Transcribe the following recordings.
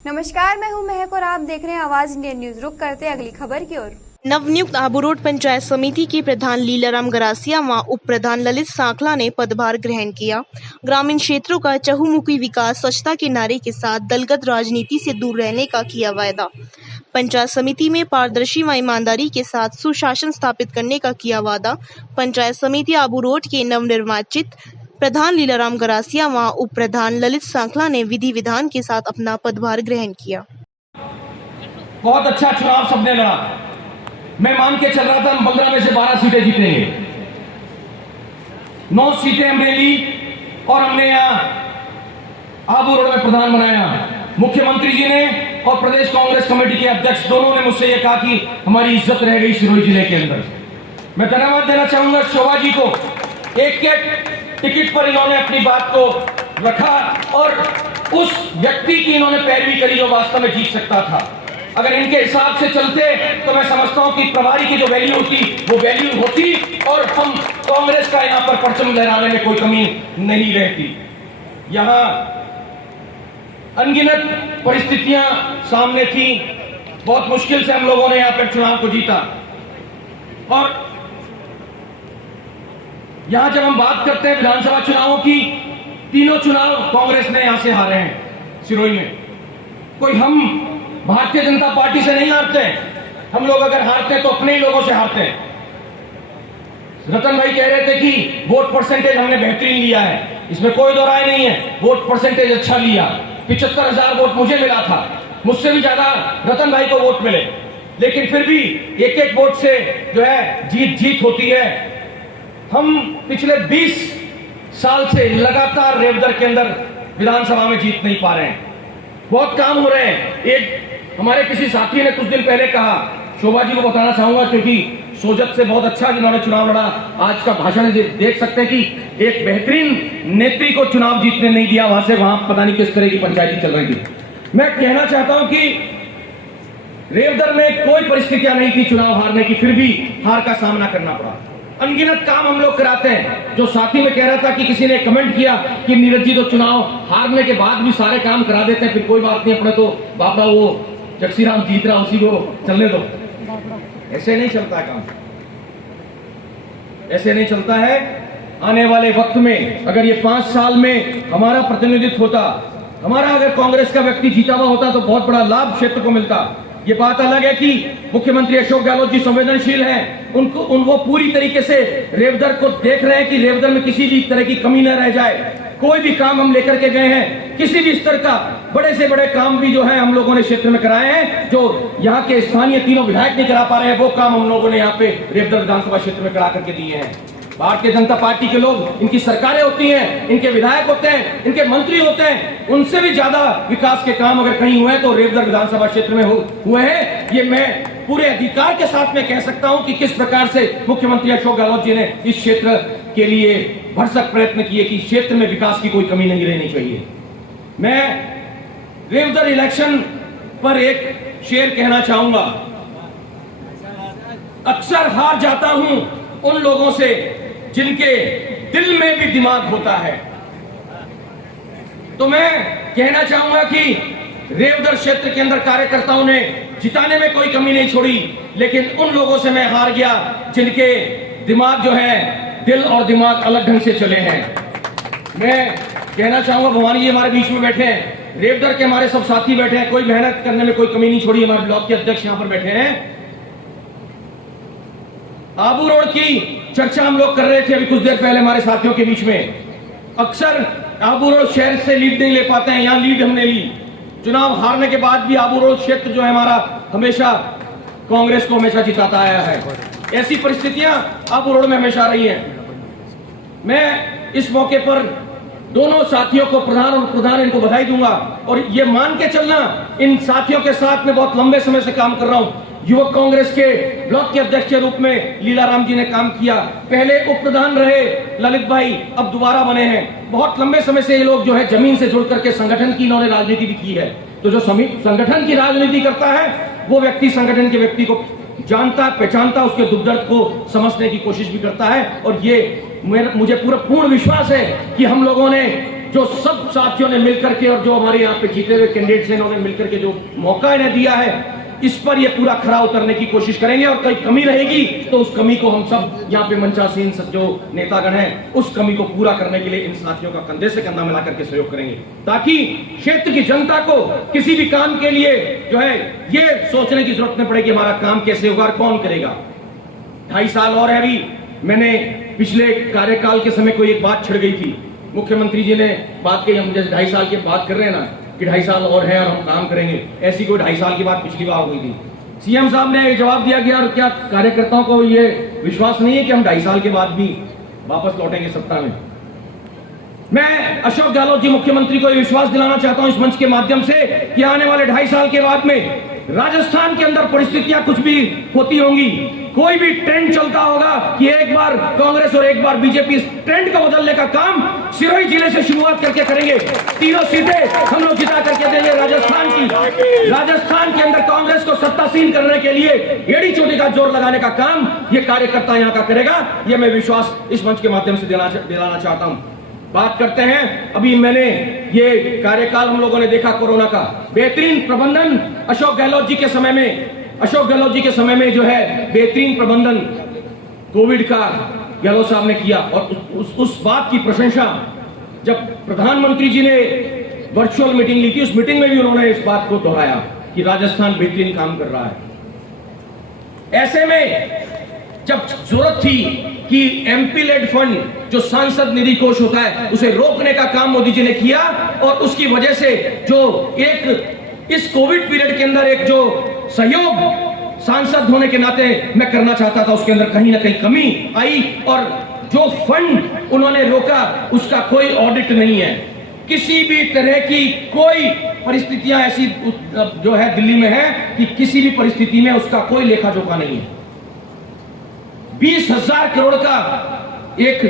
नमस्कार, मैं हूं महक और आप देख रहे हैं आवाज इंडियन न्यूज। रुक करते हैं अगली खबर की ओर। नवनियुक्त आबू रोड पंचायत समिति के प्रधान लीलाराम गरासिया व उप प्रधान ललित सांखला ने पदभार ग्रहण किया। ग्रामीण क्षेत्रों का चहुमुखी विकास स्वच्छता के नारे के साथ दलगत राजनीति से दूर रहने का किया वायदा। पंचायत समिति में पारदर्शी व ईमानदारी के साथ सुशासन स्थापित करने का किया वादा। पंचायत समिति आबू रोड के नवनिर्वाचित प्रधान लीलाराम गरासिया व उप प्रधान ललित सांखला ने विधि विधान के साथ अपना पदभार ग्रहण किया। बहुत अच्छा चुनाव सबने लड़ा। मैं मान के चल रहा था हम 15 में से 12 सीटें जीतेंगे। 9 सीटें हमने ली और हमने यहाँ आबू रोड में प्रधान बनाया। मुख्यमंत्री जी ने और प्रदेश कांग्रेस कमेटी के अध्यक्ष दोनों ने मुझसे यह कहा कि हमारी इज्जत रह गई सिरोही जिले के अंदर। मैं धन्यवाद देना चाहूंगा शोभा जी को। एक टिकट पर इन्होंने अपनी बात को रखा और उस व्यक्ति की इन्होंने पैरवी करी जो वास्तव में जीत सकता था। अगर इनके हिसाब से चलते तो मैं समझता हूं कि प्रभारी की जो वैल्यू होती वो वैल्यू होती और हम कांग्रेस का यहां पर परचम लहराने में कोई कमी नहीं रहती। यहां अनगिनत परिस्थितियां सामने थी। बहुत मुश्किल से हम लोगों ने यहां पर चुनाव को जीता। और यहां जब हम बात करते हैं विधानसभा चुनावों की, तीनों चुनाव कांग्रेस ने यहां से हारे हैं सिरोही में। कोई हम भारतीय जनता पार्टी से नहीं हारते हैं। हम लोग अगर हारते हैं तो अपने ही लोगों से हारते हैं। रतन भाई कह रहे थे कि वोट परसेंटेज हमने बेहतरीन लिया है, इसमें कोई दो राय नहीं है। वोट परसेंटेज अच्छा लिया। 75,000 वोट मुझे मिला था, मुझसे भी ज्यादा रतन भाई को वोट मिले, लेकिन फिर भी एक एक वोट से जो है जीत होती है। हम पिछले 20 साल से लगातार रेवदर के अंदर विधानसभा में जीत नहीं पा रहे हैं। बहुत काम हो रहे हैं। एक हमारे किसी साथी ने कुछ दिन पहले कहा, शोभा जी को बताना चाहूंगा क्योंकि सोजत से बहुत अच्छा जिन्होंने चुनाव लड़ा। आज का भाषण देख सकते हैं कि एक बेहतरीन नेत्री को चुनाव जीतने नहीं दिया, वहां से वहां पता नहीं किस तरह की पंचायती चल रही थी। मैं कहना चाहता हूं कि रेवदर में कोई परिस्थितियां नहीं थी चुनाव हारने की, फिर भी हार का सामना करना पड़ा। अनगिनत काम हम लोग कराते हैं। जो साथी में कह रहा था कि किसी ने कमेंट किया कि नीरज जी तो चुनाव हारने के बाद भी सारे काम करा देते हैं, फिर कोई बात नहीं, अपने तो बाबा वो जगसी राम जीत रहा उसी को चलने दो। ऐसे नहीं चलता काम, ऐसे नहीं चलता है। आने वाले वक्त में अगर ये 5 साल में हमारा प्रतिनिधित्व होता, हमारा अगर कांग्रेस का व्यक्ति जीता हुआ होता तो बहुत बड़ा लाभ क्षेत्र को मिलता। ये बात अलग है कि मुख्यमंत्री अशोक गहलोत जी संवेदनशील हैं, वो पूरी तरीके से रेवदर को देख रहे हैं कि रेवदर में किसी भी तरह की कमी न रह जाए। कोई भी काम हम लेकर के गए हैं, किसी भी स्तर का बड़े से बड़े काम भी जो है हम लोगों ने क्षेत्र में कराए हैं, जो यहाँ के स्थानीय तीनों विधायक नहीं करा पा रहे हैं, वो काम हम लोगों ने यहाँ पे रेवदर विधानसभा क्षेत्र में करा करके दिए हैं। भारतीय जनता पार्टी के लोग, इनकी सरकारें होती हैं, इनके विधायक होते हैं, इनके मंत्री होते हैं, उनसे भी ज्यादा विकास के काम अगर कहीं हुए हैं तो रेवदर विधानसभा क्षेत्र में हुए हैं। ये मैं पूरे अधिकार के साथ में कह सकता हूं कि किस प्रकार से मुख्यमंत्री अशोक गहलोत जी ने इस क्षेत्र के लिए भरसक प्रयत्न किए कि क्षेत्र में विकास की कोई कमी नहीं रहनी चाहिए। मैं रेवदर इलेक्शन पर एक शेर कहना चाहूंगा। अक्सर हार जाता हूं उन लोगों से जिनके दिल में भी दिमाग होता है। तो मैं कहना चाहूंगा कि रेवदर क्षेत्र के अंदर कार्यकर्ताओं ने जिताने में कोई कमी नहीं छोड़ी, लेकिन उन लोगों से मैं हार गया जिनके दिमाग जो है, दिल और दिमाग अलग ढंग से चले हैं। मैं कहना चाहूंगा, भवानी जी हमारे बीच में बैठे हैं, रेवदर के हमारे सब साथी बैठे हैं, कोई मेहनत करने में कोई कमी नहीं छोड़ी। हमारे ब्लॉक के अध्यक्ष यहां पर बैठे हैं। आबू रोड की चर्चा हम लोग कर रहे थे अभी कुछ देर पहले हमारे साथियों के बीच में। अक्सर आबू रोड शहर से लीड नहीं ले पाते हैं, यहां लीड हमने ली। चुनाव हारने के बाद भी आबू रोड क्षेत्र जो है हमारा हमेशा कांग्रेस को हमेशा जिताता आया है। ऐसी परिस्थितियां आबू रोड में हमेशा रही हैं। मैं इस मौके पर दोनों साथियों को, प्रधान और प्रधान, इनको बधाई दूंगा और ये मान के चलना, इन साथियों के साथ में बहुत लंबे समय से काम कर रहा हूं। युवक कांग्रेस के ब्लॉक के अध्यक्ष के रूप में लीलाराम जी ने काम किया, पहले उप प्रधान रहे ललित भाई, अब दोबारा बने हैं। बहुत लंबे समय से ये लोग जो है जमीन से जुड़ करके संगठन की इन्होंने राजनीति भी की है। तो जो संगठन की राजनीति करता है वो व्यक्ति संगठन के व्यक्ति को जानता, पहचानता, उसके दुख दर्द को समझने की कोशिश भी करता है। और ये मुझे पूरा पूर्ण विश्वास है कि हम लोगों ने जो सब साथियों ने मिलकर के और जो हमारे यहाँ पे जीते हुए कैंडिडेट्स हैं इन्होंने मिलकर के जो मौका इन्हें दिया है, इस पर ये पूरा खरा उतरने की कोशिश करेंगे। और कोई कमी रहेगी तो उस कमी को हम सब यहाँ पे मंचासीन जो नेतागण हैं उस कमी को पूरा करने के लिए इन साथियों का कंधे से कंधा मिला करके सहयोग करेंगे, ताकि क्षेत्र की जनता को किसी भी काम के लिए जो है ये सोचने की जरूरत न पड़े कि हमारा काम कैसे होगा और कौन करेगा। 2.5 साल और है। अभी मैंने पिछले कार्यकाल के समय कोई एक बात छिड़ गई थी, मुख्यमंत्री जी ने बात कही, हम जैसे 2.5 साल की बात कर रहे हैं ना कि 2.5 साल और है और हम काम करेंगे, ऐसी कोई 2.5 साल की बात पिछली बार हो गई थी। सीएम साहब ने जवाब दिया गया, और क्या कार्यकर्ताओं को ये विश्वास नहीं है कि हम 2.5 साल के बाद भी वापस लौटेंगे सत्ता में? मैं अशोक गहलोत जी मुख्यमंत्री को ये विश्वास दिलाना चाहता हूं इस मंच के माध्यम से कि आने वाले 2.5 साल के बाद में राजस्थान के अंदर परिस्थितियां कुछ भी होती होंगी, कोई भी ट्रेंड चलता होगा कि एक बार कांग्रेस और एक बार बीजेपी, इस ट्रेंड को बदलने का काम सिरोही जिले से शुरुआत करके करेंगे। 3 सीटें हम लोग जिता करके देंगे राजस्थान की। राजस्थान के अंदर कांग्रेस को सत्तासीन करने के लिए एड़ी चोटी का जोर लगाने का काम ये कार्यकर्ता यहाँ का करेगा, ये मैं विश्वास इस मंच के माध्यम से दिलाना चाहता हूं। बात करते हैं, अभी मैंने ये कार्यकाल हम लोगों ने देखा कोरोना का बेहतरीन प्रबंधन अशोक गहलोत जी के समय में जो है बेहतरीन प्रबंधन कोविड का गहलोत साहब ने किया। और उस बात की प्रशंसा जब प्रधानमंत्री जी ने वर्चुअल मीटिंग ली थी, उस मीटिंग में भी उन्होंने इस बात को दोहराया कि राजस्थान बेहतरीन काम कर रहा है। ऐसे में जब जरूरत थी कि एमपी लेड फंड जो सांसद निधि कोष होता है उसे रोकने का काम मोदी जी ने किया, और उसकी वजह से जो एक इस कोविड पीरियड के अंदर एक जो सहयोग सांसद होने के नाते मैं करना चाहता था, उसके अंदर कहीं ना कहीं कमी आई। और जो फंड उन्होंने रोका उसका कोई ऑडिट नहीं है, किसी भी तरह की कोई परिस्थितियां ऐसी जो है दिल्ली में है कि किसी भी परिस्थिति में उसका कोई लेखा जोखा नहीं है। 20,000 करोड़ का एक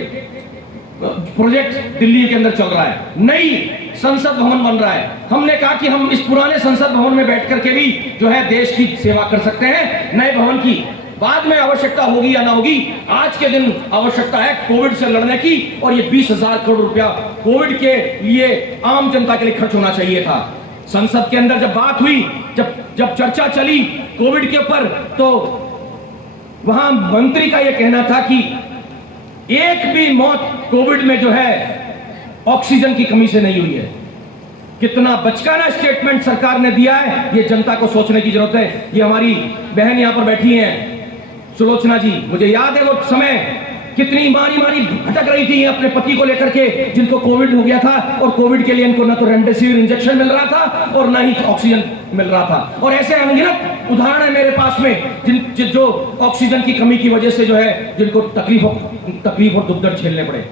प्रोजेक्ट दिल्ली के अंदर चल रहा है, नई संसद भवन बन रहा है। हमने कहा कि हम इस पुराने संसद भवन में बैठ करके भी जो है देश की सेवा कर सकते हैं, नए भवन की बाद में आवश्यकता होगी या ना होगी, आज के दिन आवश्यकता है कोविड से लड़ने की। और ये 20,000 करोड़ रुपया कोविड के लिए आम जनता के लिए खर्च होना चाहिए था। संसद के अंदर जब बात हुई, जब चर्चा चली कोविड के ऊपर, तो वहां मंत्री का यह कहना था कि एक भी मौत कोविड में जो है ऑक्सीजन की कमी से नहीं हुई है। कितना बचकाना स्टेटमेंट सरकार ने दिया है, ये जनता को सोचने की जरूरत है। ये हमारी बहन यहां पर बैठी हैं सुलोचना जी, मुझे याद है वो समय कितनी मारी भटक रही थी अपने पति को लेकर के, जिनको कोविड हो गया था, और कोविड के लिए इनको ना तो रेमडेसिविर इंजेक्शन मिल रहा था और ना ही ऑक्सीजन मिल रहा था। और ऐसे अनगिनत उदाहरण है मेरे पास में जो ऑक्सीजन की कमी की वजह से जो है जिनको तकलीफ और दुर्दर्द झेलने पड़े।